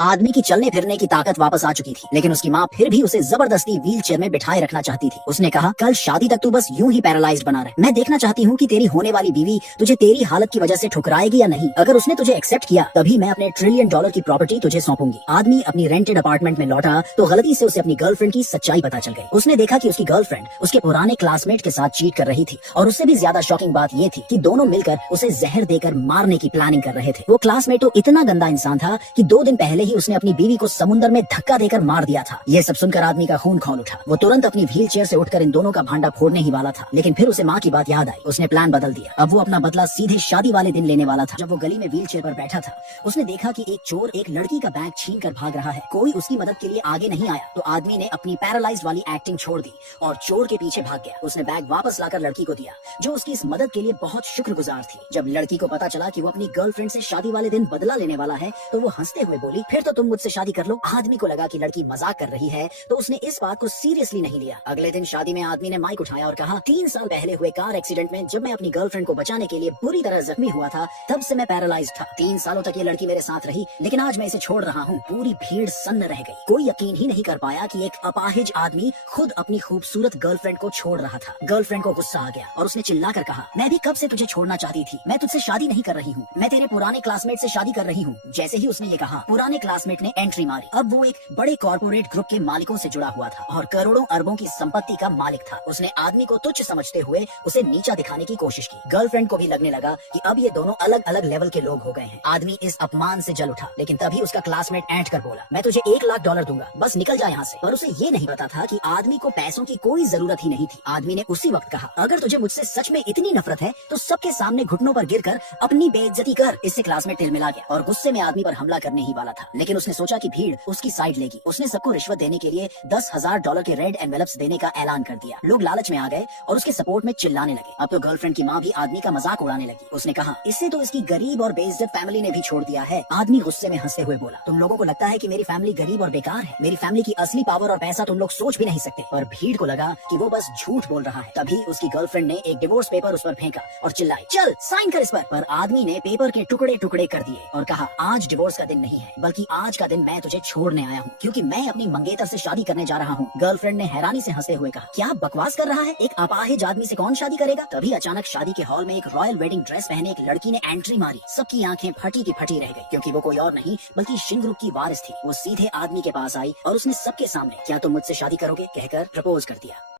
आदमी की चलने फिरने की ताकत वापस आ चुकी थी, लेकिन उसकी माँ फिर भी उसे जबरदस्ती व्हील चेयर में बिठाए रखना चाहती थी। उसने कहा, कल शादी तक तू बस यूं ही पैरालाइज्ड बना रहे। मैं देखना चाहती हूँ कि तेरी होने वाली बीवी तुझे तेरी हालत की वजह से ठुकराएगी या नहीं। अगर उसने तुझे एक्सेप्ट किया तभी मैं अपने $1 ट्रिलियन की प्रॉपर्टी तुझे सौंपूंगी। आदमी अपनी रेंटेड अपार्टमेंट में लौटा तो गलती से उसे अपनी गर्लफ्रेंड की सच्चाई पता चल गई। उसने देखा कि उसकी गर्लफ्रेंड उसके पुराने क्लासमेट के साथ चीट कर रही थी, और उससे भी ज्यादा शॉकिंग बात ये थी कि दोनों मिलकर उसे जहर देकर मारने की प्लानिंग कर रहे थे। वो क्लासमेट तो इतना गंदा इंसान था कि 2 दिन पहले ही उसने अपनी बीवी को समुद्र में धक्का देकर मार दिया था। ये सब सुनकर आदमी का खून खौल उठा। वो तुरंत अपनी व्हील चेयर से उठकर इन दोनों का भांडा फोड़ने ही वाला था, लेकिन फिर उसे माँ की बात याद आई। उसने प्लान बदल दिया। अब वो अपना बदला सीधे शादी वाले दिन लेने वाला था। जब वो गली में व्हील चेयर पर बैठा था, उसने देखा कि एक चोर एक लड़की का बैग छीन कर भाग रहा है। कोई उसकी मदद के लिए आगे नहीं आया तो आदमी ने अपनी पैरालाइज्ड वाली एक्टिंग छोड़ दी और चोर के पीछे भाग गया। उसने बैग वापस लाकर लड़की को दिया, जो उसकी इस मदद के लिए बहुत शुक्रगुजार थी। जब लड़की को पता चला कि वो अपनी गर्लफ्रेंड से शादी वाले दिन बदला लेने वाला है तो वो हंसते हुए बोली, फिर तो तुम मुझसे शादी कर लो। आदमी को लगा कि लड़की मजाक कर रही है तो उसने इस बात को सीरियसली नहीं लिया। अगले दिन शादी में आदमी ने माइक उठाया और कहा, 3 साल पहले हुए कार एक्सीडेंट में जब मैं अपनी गर्लफ्रेंड को बचाने के लिए बुरी तरह जख्मी हुआ था, तब से मैं पैरालाइज्ड था। 3 सालों तक ये लड़की मेरे साथ रही, लेकिन आज मैं इसे छोड़ रहा हूँ। पूरी भीड़ सन्न रह गई। कोई यकीन ही नहीं कर पाया कि एक अपाहिज आदमी खुद अपनी खूबसूरत गर्लफ्रेंड को छोड़ रहा था। गर्लफ्रेंड को गुस्सा आ गया और उसने चिल्लाकर कहा, मैं भी कब से तुझे छोड़ना चाहती थी। मैं तुझसे शादी नहीं कर रही हूँ, मैं तेरे पुराने क्लासमेट से शादी कर रही हूँ। जैसे ही उसने ये कहा, पुराने क्लासमेट ने एंट्री मारी। अब वो एक बड़े कॉर्पोरेट ग्रुप के मालिकों से जुड़ा हुआ था और करोड़ों अरबों की संपत्ति का मालिक था। उसने आदमी को तुच्छ समझते हुए उसे नीचा दिखाने की कोशिश की। गर्लफ्रेंड को भी लगने लगा कि अब ये दोनों अलग अलग लेवल के लोग हो गए हैं। आदमी इस अपमान से जल उठा, लेकिन तभी उसका क्लासमेट ऐंठ कर बोला, मैं तुझे $1 लाख दूंगा, बस निकल जा यहाँ से। पर उसे ये नहीं पता था कि आदमी को पैसों की कोई जरूरत ही नहीं थी। आदमी ने उसी वक्त कहा, अगर तुझे मुझसे सच में इतनी नफरत है तो सबके सामने घुटनों पर गिरकर अपनी बेइज्जती कर। इससे क्लासमेट तिलमिला गया और गुस्से में आदमी पर हमला करने ही वाला था, लेकिन उसने सोचा कि भीड़ उसकी साइड लेगी। उसने सबको रिश्वत देने के लिए $10,000 के रेड एनवेलप्स देने का ऐलान कर दिया। लोग लालच में आ गए और उसके सपोर्ट में चिल्लाने लगे। अब तो गर्लफ्रेंड की माँ भी आदमी का मजाक उड़ाने लगी। उसने कहा, इससे तो इसकी गरीब और बेइज्जत फैमिली ने भी छोड़ दिया है। आदमी गुस्से में हंसते हुए बोला, तुम लोगों को लगता है कि मेरी फैमिली गरीब और बेकार है। मेरी फैमिली की असली पावर और पैसा तुम लोग सोच भी नहीं सकते। और भीड़ को लगा कि वो बस झूठ बोल रहा है। तभी उसकी गर्लफ्रेंड ने एक डिवोर्स पेपर उस पर फेंका और चिल्लाई, चल साइन कर इस पर आदमी ने पेपर के टुकड़े टुकड़े कर दिए और कहा, आज डिवोर्स का दिन नहीं है, बल्कि आज का दिन मैं तुझे छोड़ने आया हूँ, क्योंकि मैं अपनी मंगेतर से शादी करने जा रहा हूँ। गर्लफ्रेंड ने हैरानी से हंसते हुए कहा, क्या बकवास कर रहा है? एक अपाहिज आदमी से कौन शादी करेगा? तभी अचानक शादी के हॉल में एक रॉयल वेडिंग ड्रेस पहने एक लड़की ने एंट्री मारी। सबकी आंखें फटी की फटी रह गई, क्योंकि वो कोई और नहीं बल्कि शिन ग्रुप की वारिस थी। वो सीधे आदमी के पास आई और उसने सबके सामने, क्या तुम मुझसे शादी करोगे कहकर प्रपोज कर दिया।